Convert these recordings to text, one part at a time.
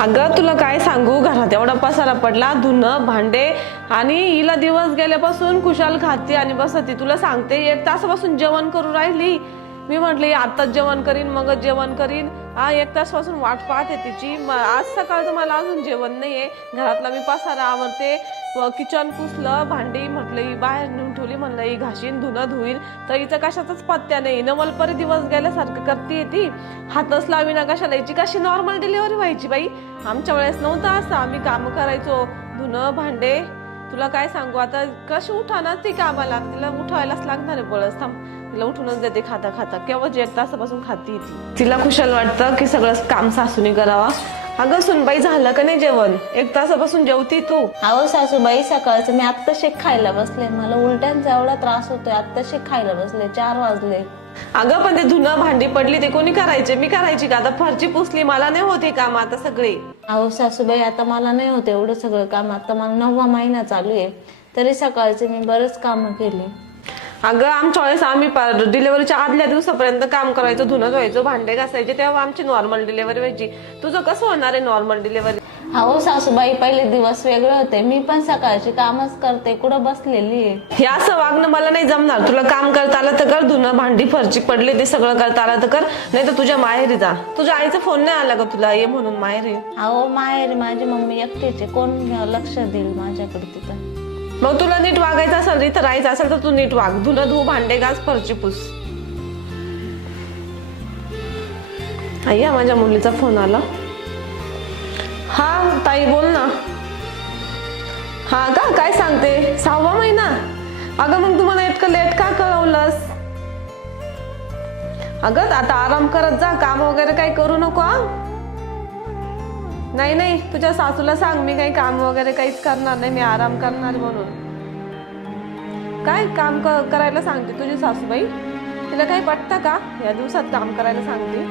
अगं तुला काय सांगू? घरात एवढा पसारा पडला धुणं भांडे आणि हिला दिवस गेल्यापासून खुशाल खाते आणि बसती. तुला सांगते एक तासापासून जेवण करू राहिली. मी म्हटले आत्ताच जेवण करीन मगच जेवण करीन. हा एक तासपासून वाट पाहते तिची. म- आज सकाळचं मला अजून जेवण नाही आहे घरातला मी पसारा आवडते किचन पुसलं भांडी म्हटलं बाहेर ठेवली म्हणलं ही घाशीन धुणं धुईल तर हिचं कशाचाच पत्त्या नाही. नवलपरी दिवस गेल्यासारखं करते ती. हातच लावी ना कशाला हिची कशी नॉर्मल डिलिव्हरी व्हायची बाई? आमच्या वेळेस नव्हतं असं. आम्ही कामं करायचो धुणं भांडे. तुला काय सांगू आता कशी उठाणार ती कामाला? तिला उठवायलाच लागणार आहे बळस. थांब तिला उठूनच देते खाता खाता. केव्हा एक तासापासून खाती ती. तिला खुशाल वाटतं की सगळं काम सासूने करावा. अगं सुनबाई झालं का नाही जेवण? एक तासापासून जेवती तू. अहो सासूबाई सकाळचं मी आत्ता शेक खायला बसले. मला उलट्यांचा एवढा त्रास होतोय. आत्ता शेक खायला बसले. चार वाजले. अगं पण ते धुणं भांडी पडली ते कोणी करायचे? मी करायची का? आता फरची पुसली मला नाही होते काम आता सगळे. अहो सासूबाई आता मला नाही होत एवढं सगळं काम. आता मला नववा महिना चालू आहे. तरी सकाळचे मी बरेच कामं केली. अगं आमच्या वेळेस आम्ही डिलिव्हरीच्या आदल्या दिवसापर्यंत काम करायचं धुणं धुवायचं भांडे घासायचे तेव्हा आमची नॉर्मल डिलिव्हरी व्हायची. तुझं कसं होणार आहे नॉर्मल डिलिव्हरी अहो सासूबाई पहिले दिवस वेगळे होते. मी पण सकाळची कामच करते. कुठं बसलेली आहे? हे असं वागणं मला नाही जमणार. तुला काम करता आलं तर कर धुणं भांडी फरची पडली ते सगळं करता आलं तर कर. नाही तर तुझ्या माहेरी जा. तुझ्या आईचा फोन नाही आला का तुला ये म्हणून माहेरी? अहो माहेर. माझी मम्मी एकटीच कोण लक्ष देईल माझ्याकडे तिथं? मग तुला नीट वागायचं असेल इथं राहायचं असेल तर तू नीट वाग. धुणं धू भांडे घास फरची पुस. अय्या माझ्या मुलीचा फोन आला. हा ताई बोल ना. हा का? काय सांगते? सहावा महिना? अगं मग तुम्हाला इतकं लेट का कळवलंस? अगं आता आराम करत जा काम वगैरे काही करू नको हा. नाही नाही तुझ्या सासूला सांग मी काही काम वगैरे काहीच करणार नाही मी आराम करणार म्हणून. काय काम क- करायला सांगते तुझी सासूबाई? तिला काही पटतं का? या दिवसात काम करायला सांगते.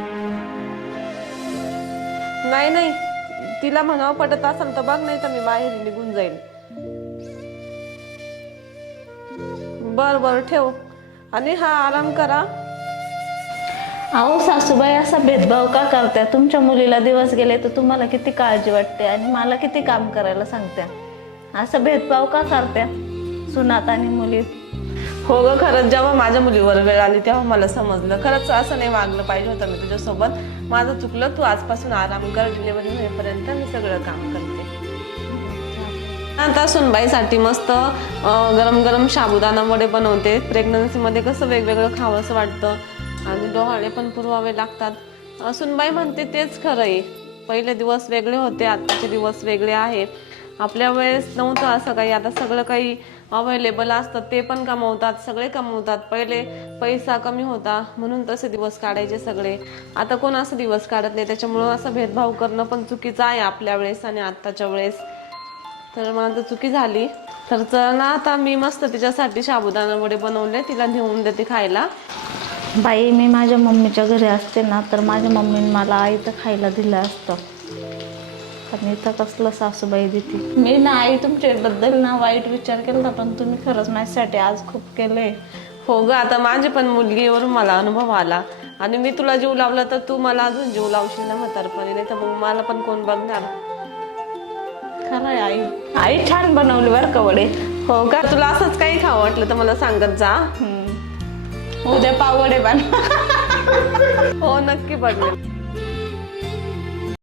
नाही नाही तिला म्हणावं पटत असेल तर बघ नाही तर मी बाहेर निघून जाईल बर बर ठेव. आणि हा आराम करा. अहो सासूबाई असा भेदभाव का करत्या? तुमच्या मुलीला दिवस गेले तर तुम्हाला किती काळजी वाटते आणि मला किती काम करायला सांगत्या? असा भेदभाव का करत्या? सुनात आणि मुलीत हो ग खरंच जेव्हा माझ्या मुलीवर वेळ आली तेव्हा मला समजलं. खरंच असं नाही वागलं पाहिजे होतं मी तुझ्यासोबत. माझं चुकलं तू आजपासून आराम कर डिलिव्हरी होईपर्यंत मी सगळं काम करते. आता सुनबाईसाठी मस्त गरम गरम साबुदाणा वडे बनवते प्रेग्नन्सीमध्ये कसं वेगवेगळं खावं असं वाटतं. आणि डोहाळे पण पुरवावे लागतात. सुनबाई म्हणते तेच खरं आहे पहिले दिवस वेगळे होते आताचे दिवस वेगळे आहे. आपल्या वेळेस नव्हतं असं काही. आता सगळं काही अवेलेबल असतं. ते पण कमवतात सगळे कमवतात. पहिले पैसा कमी होता म्हणून तसे दिवस काढायचे सगळे. आता कोण असं दिवस काढत नाही? त्याच्यामुळं असं भेदभाव करणं पण चुकीचं आहे आपल्या वेळेस आणि आत्ताच्या वेळेस. तर माझं चुकी झाली. तर चल ना आता मी मस्त तिच्यासाठी साबुदाणा वडे बनवले. तिला नेऊन देते खायला. बाई मी माझ्या मम्मीच्या घरी असते ना तर माझ्या मम्मीने मला आईचं खायला दिलं असतं. पण इथं कसलं सासूबाई देते. मी ना आई तुमच्याबद्दल ना वाईट विचार केला पण तुम्ही खरंच माझ्यासाठी आज खूप केलंय हो ग आता माझी पण मुलगीवरून मला अनुभव आला. आणि मी तुला जीव लावला तर तू मला अजून जीव लावशील ना म्हातारपणी नाही तर मग मला पण कोण बघणार? खरं आहे आई. आई छान बनवली बरं का वडे. हो का? तुला असंच काही खावं वाटलं तर मला सांगत जा. उद्या पावडे वडे हो नक्की बघेल